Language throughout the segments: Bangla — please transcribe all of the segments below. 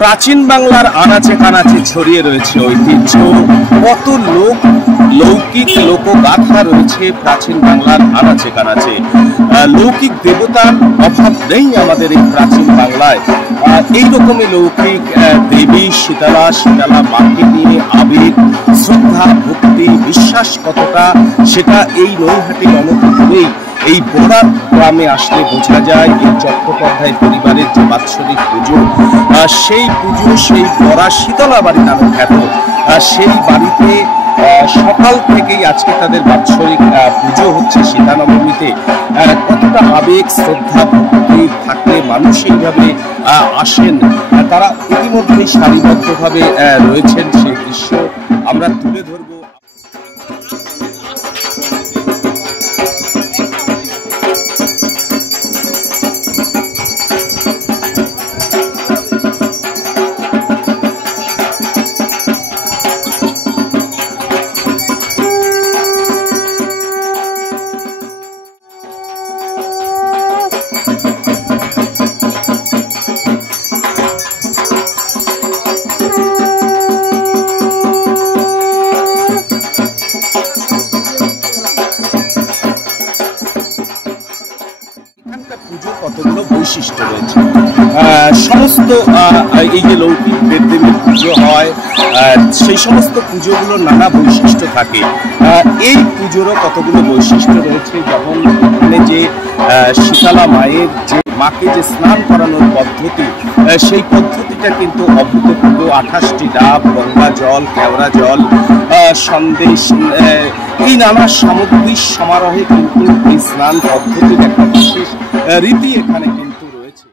প্রাচীন বাংলার আনাচে কানাচে ছড়িয়ে রয়েছে ঐতিহ্য, কত লৌকিক লোকগাথা রয়েছে প্রাচীন বাংলার আনাচে কানাচে। লৌকিক দেবতার অভাব নেই আমাদের এই প্রাচীন বাংলায়। এইরকমই লৌকিক দেবী শীতলা মাকে নিয়ে আবেগ, শ্রদ্ধা, ভক্তি, বিশ্বাস কতটা, সেটা এই নৈহাটি রণপুরেই এই বরাত গ্রামে আসলে বোঝা যায়। এই চট্টোপাধ্যায় পরিবারের যে বাৎসরিক পুজো, সেই পুজো, সেই বরা শীতলা বাড়ি নামে খ্যাত, সেই বাড়িতে সকাল থেকেই আজকে তাদের বাৎসরিক পুজো হচ্ছে সীতানবমীতে। কতটা আবেগ, শ্রদ্ধা, ভক্তি থাকলে মানুষ এইভাবে আসেন, তারা ইতিমধ্যেই সারিবদ্ধভাবে রয়েছেন, সেই দৃশ্য আমরা তুলে ধরব। পুজোর কতগুলো বৈশিষ্ট্য রয়েছে। সমস্ত এই যে লৌকিক দেবদেবীর পুজো হয়, সেই সমস্ত পুজোগুলোর নানা বৈশিষ্ট্য থাকে। এই পুজোরও কতগুলো বৈশিষ্ট্য রয়েছে, যেমন এখানে যে শীতলা মায়ের যে মাকে যে স্নান করানোর পদ্ধতি, সেই পদ্ধতিটা কিন্তু অভূতপূর্ব। 28টি ডাব, গঙ্গা জল, কেওড়া জল, সন্দেশ, এই নানা সামগ্রীর সমারোহে কিন্তু এই স্নান পদ্ধতির একটা বিশেষ রীতি এখানে কিন্তু রয়েছে।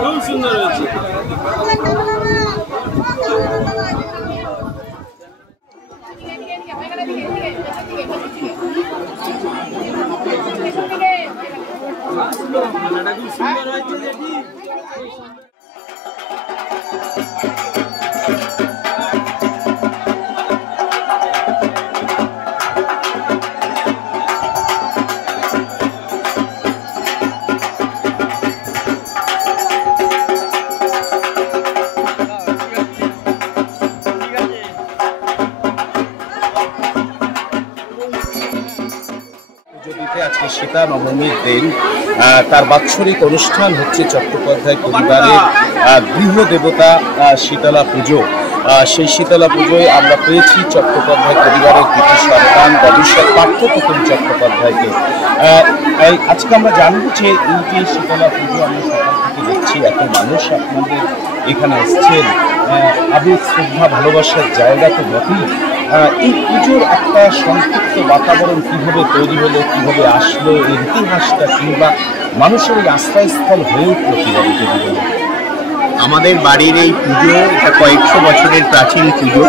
খুব সুন্দর হয়েছে। আজকে সীতা নবমীর দিন, তার বাৎসরিক অনুষ্ঠান হচ্ছে চট্টোপাধ্যায় পরিবারের গৃহ দেবতা শীতলা পুজো। সেই শীতলা পুজোয় আমরা পেয়েছি চট্টোপাধ্যায় পরিবারের কৃতি সন্তান গবেষক পার্থ প্রতিম চট্টোপাধ্যায়কে। আজকে আমরা জানবো যে এই যে শীতলা পুজো আমরা সকাল থেকে দেখছি, এত মানুষ আপনাদের এখানে এসছেন, আবেগ শ্রদ্ধা ভালোবাসার জায়গা তো বটেই। এই পুজোর একটা সংক্ষিপ্ত বাতাবরণ কিভাবে তৈরি হলো, কিভাবে আসলো, এর ইতিহাসটা কিংবা মানুষের এই আশ্রয়স্থল হয়ে উঠলো কিভাবে যদি বলো। আমাদের বাড়ির এই পুজো এটা কয়েকশো বছরের প্রাচীন পুজো।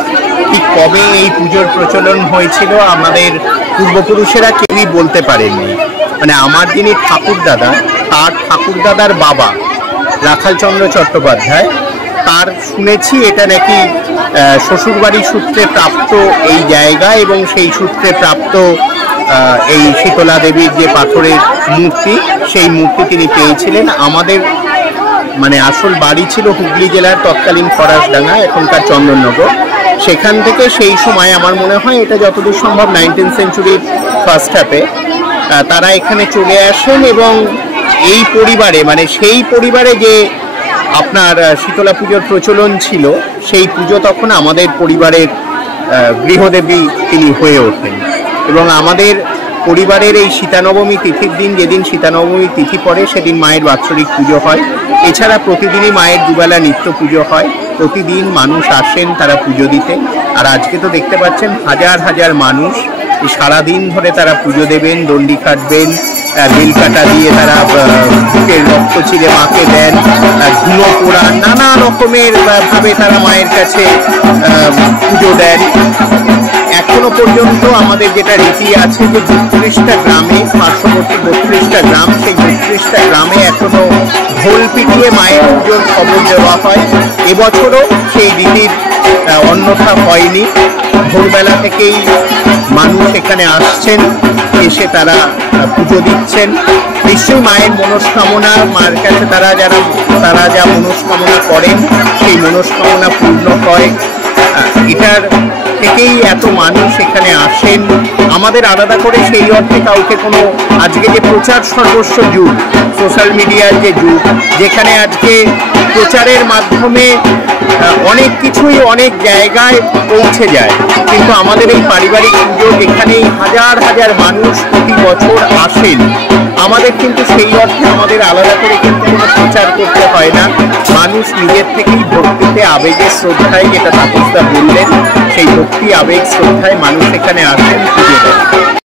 ঠিক কবে এই পুজোর প্রচলন হয়েছিল আমাদের পূর্বপুরুষেরা কেউই বলতে পারেননি। মানে আমার যিনি ঠাকুরদাদা, তার ঠাকুরদাদার বাবা রাখালচন্দ্র চট্টোপাধ্যায়, তার শুনেছি এটা নাকি শ্বশুরবাড়ি সূত্রে প্রাপ্ত এই জায়গা, এবং সেই সূত্রে প্রাপ্ত এই শীতলা দেবীর যে পাথরের মূর্তি, সেই মূর্তি তিনি পেয়েছিলেন। আমাদের মানে আসল বাড়ি ছিল হুগলি জেলার তৎকালীন ফরাসডাঙ্গা, এখনকার চন্দননগর। সেখান থেকে সেই সময় আমার মনে হয় এটা যতদূর সম্ভব 19th সেঞ্চুরির ফার্স্ট হাফে তারা এখানে চলে আসেন, এবং এই পরিবারে মানে সেই পরিবারে যে আপনার শীতলা পুজোর প্রচলন ছিল, সেই পুজো তখন আমাদের পরিবারের গৃহদেবী তিনি হয়ে ওঠেন। এবং আমাদের পরিবারের এই সীতানবমী তিথির দিন, যেদিন সীতানবমী তিথি পড়ে, সেদিন মায়ের বাৎসরিক পুজো হয়। এছাড়া প্রতিদিনই মায়ের দুবেলা নিত্য পুজো হয়। প্রতিদিন মানুষ আসেন তারা পুজো দিতে। আর আজকে তো দেখতে পাচ্ছেন হাজার হাজার মানুষ সারাদিন ধরে তারা পুজো দেবেন, দণ্ডি কাটবেন, বেল কাটা দিয়ে তারা বুকের রক্ত চিরে মাকে দেন, ধুলো পোড়ান, নানা রকমের ভাবে তারা মায়ের কাছে পুজো দেন। এখনো পর্যন্ত আমাদের যেটা রীতি আছে যে 32টা গ্রামে, পার্শ্ববর্তী 32টা গ্রাম, সেই 32টা গ্রামে এখনো ঢোল পিটিয়ে মায়ের পুজোর খবর দেওয়া হয়। এবছরও সেই রীতির অন্যথা হয়নি। ভোরবেলা থেকেই মানুষ এখানে আসছেন, এসে তারা পুজো দিচ্ছেন। নিশ্চয়ই মায়ের মনস্কামনা, মায়ের কাছে তারা যা মনস্কামনা করেন সেই মনস্কামনা পূর্ণ হয়। এটার থেকেই এত মানুষ এখানে আসেন। আমাদের আলাদা করে সেই অর্থে কাউকে কোনো, আজকে যে প্রচার সর্বস্ব যুগ, সোশ্যাল মিডিয়ার যে যুগ, যেখানে আজকে প্রচারের মাধ্যমে অনেক কিছুই অনেক জায়গায় পৌঁছে যায়, কিন্তু আমাদের এই পারিবারিক পুজো যেখানেই হাজার হাজার মানুষ প্রতি বছর আসেন, আমাদের কিন্তু সেই অর্থে আমাদের আলাদা করে কিন্তু কোনো প্রচার করতে হয় না। মানুষ নিজের থেকেই ভক্তিতে, আবেগে, শ্রদ্ধায়, যেটা তাপসদা বললেন, সেই ভক্তি, আবেগ, শ্রদ্ধায় মানুষ এখানে আসেন, পুজো দেন।